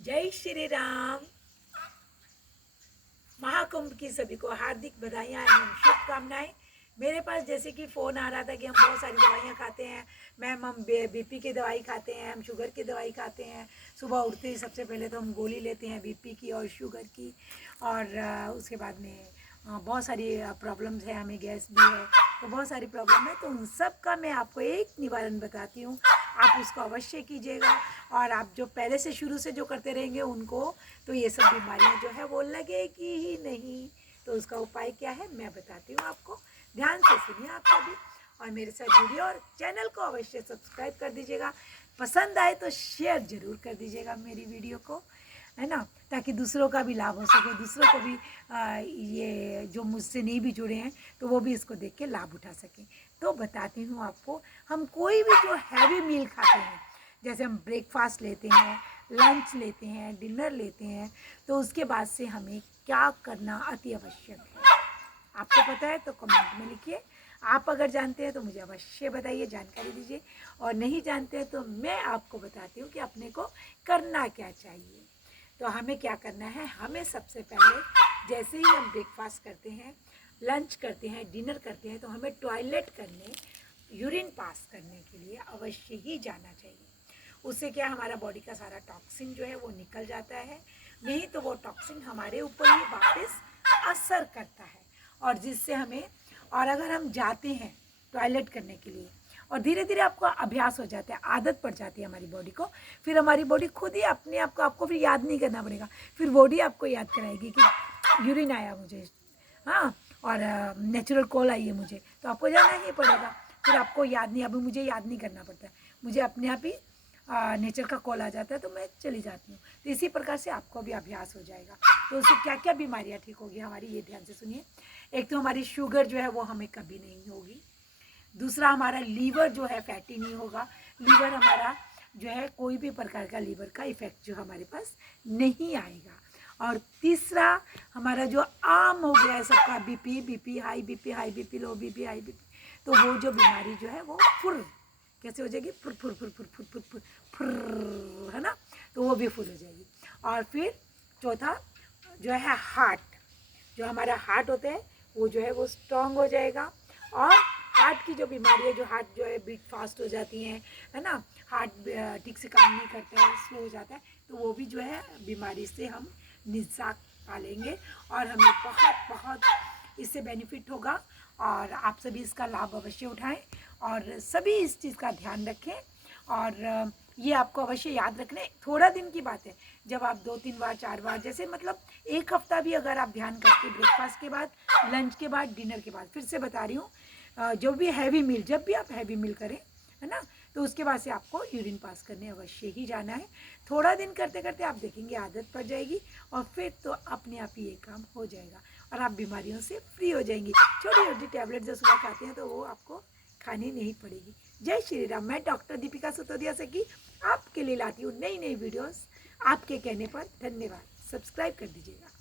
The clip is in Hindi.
जय श्री राम। महाकुंभ की सभी को हार्दिक बधाइयाँ एवं शुभकामनाएं। मेरे पास जैसे कि फ़ोन आ रहा था कि हम बहुत सारी दवाइयाँ खाते हैं मैम, हम बीपी की दवाई खाते हैं, हम शुगर की दवाई खाते हैं। सुबह उठते ही सबसे पहले तो हम गोली लेते हैं बीपी की और शुगर की, और उसके बाद में बहुत सारी प्रॉब्लम्स है, हमें गैस भी है, तो बहुत सारी प्रॉब्लम है। तो उन सब का मैं आपको एक निवारण बताती हूँ, आप उसको अवश्य कीजिएगा। और आप जो पहले से शुरू से जो करते रहेंगे उनको तो ये सब बीमारियाँ जो है वो लगेगी ही नहीं। तो उसका उपाय क्या है मैं बताती हूँ आपको, ध्यान से सुनिए आप सभी और मेरे साथ जुड़िए और चैनल को अवश्य सब्सक्राइब कर दीजिएगा। पसंद आए तो शेयर ज़रूर कर दीजिएगा मेरी वीडियो को, है ना, ताकि दूसरों का भी लाभ हो सके, दूसरों को भी ये जो मुझसे नहीं भी जुड़े हैं तो वो भी इसको देख के लाभ उठा सकें। तो बताती हूँ आपको, हम कोई भी जो हैवी मील खाते हैं, जैसे हम ब्रेकफास्ट लेते हैं, लंच लेते हैं, डिनर लेते हैं, तो उसके बाद से हमें क्या करना अति आवश्यक है। आपको पता है तो कमेंट में लिखिए, आप अगर जानते हैं तो मुझे अवश्य बताइए, जानकारी दीजिए, और नहीं जानते हैं तो मैं आपको बताती हूँ कि अपने को करना क्या चाहिए। तो हमें क्या करना है, हमें सबसे पहले जैसे ही हम ब्रेकफास्ट करते हैं, लंच करते हैं, डिनर करते हैं, तो हमें टॉयलेट करने, यूरिन पास करने के लिए अवश्य ही जाना चाहिए। उससे क्या हमारा बॉडी का सारा टॉक्सिन जो है वो निकल जाता है, नहीं तो वो टॉक्सिन हमारे ऊपर ही वापस असर करता है, और जिससे हमें, और अगर हम जाते हैं टॉयलेट करने के लिए और धीरे धीरे आपको अभ्यास हो जाता है, आदत पड़ जाती है हमारी बॉडी को, फिर हमारी बॉडी खुद ही अपने आप को, आपको फिर याद नहीं करना पड़ेगा, फिर बॉडी आपको याद कराएगी कि यूरिन आया मुझे, हाँ, और नेचुरल कॉल आई है मुझे, तो आपको जाना ही पड़ेगा। फिर आपको याद नहीं, अभी मुझे याद नहीं करना पड़ता है, मुझे अपने आप ही नेचर का कॉल आ जाता है तो मैं चली जाती हूँ। तो इसी प्रकार से आपको भी अभ्यास हो जाएगा। तो उससे क्या क्या बीमारियाँ ठीक होगी हमारी, ये ध्यान से सुनिए। एक तो हमारी शुगर जो है वो हमें कभी नहीं होगी। दूसरा, हमारा लीवर जो है फैटी नहीं होगा, लीवर हमारा जो है कोई भी प्रकार का लीवर का इफेक्ट जो हमारे पास नहीं आएगा। और तीसरा, हमारा जो आम हो गया है सबका BP high, BP low, BP high, BP, तो वो जो बीमारी जो है वो फुर कैसे हो जाएगी, फुर फुर फुर फुर फुर फुर फुर फुर, है ना, तो वो भी फुल हो जाएगी। और फिर चौथा जो है हार्ट, जो हमारा हार्ट होता है वो जो है वो स्ट्रांग हो जाएगा। और हार्ट की जो बीमारी है, जो हार्ट जो है बीट फास्ट हो जाती हैं, है ना, हार्ट ठीक से काम नहीं करता है, स्लो हो जाता है, तो वो भी जो है बीमारी से हम निजात पा लेंगे और हमें बहुत बहुत इससे बेनिफिट होगा। और आप सभी इसका लाभ अवश्य उठाएं और सभी इस चीज़ का ध्यान रखें। और ये आपको अवश्य याद रखना है, थोड़ा दिन की बात है, जब आप 2-3 बार 4 बार, जैसे मतलब एक हफ्ता भी अगर आप ध्यान करके, ब्रेकफास्ट के बाद, लंच के बाद, डिनर के बाद, फिर से बता रही हूँ, जो भी हैवी मील, जब भी आप हैवी मील करें, है ना, तो उसके बाद से आपको यूरिन पास करने अवश्य ही जाना है। थोड़ा दिन करते करते आप देखेंगे आदत पड़ जाएगी और फिर तो अपने आप ही ये काम हो जाएगा और आप बीमारियों से फ्री हो जाएंगी। छोटी छोटी टैबलेट जो सुबह खाते हैं तो वो आपको खानी नहीं पड़ेगी। जय श्री राम। मैं डॉक्टर दीपिका सुतोदिया सकी आपके लिए लाती हूँ नई नई वीडियोस आपके कहने पर। धन्यवाद। सब्सक्राइब कर दीजिएगा।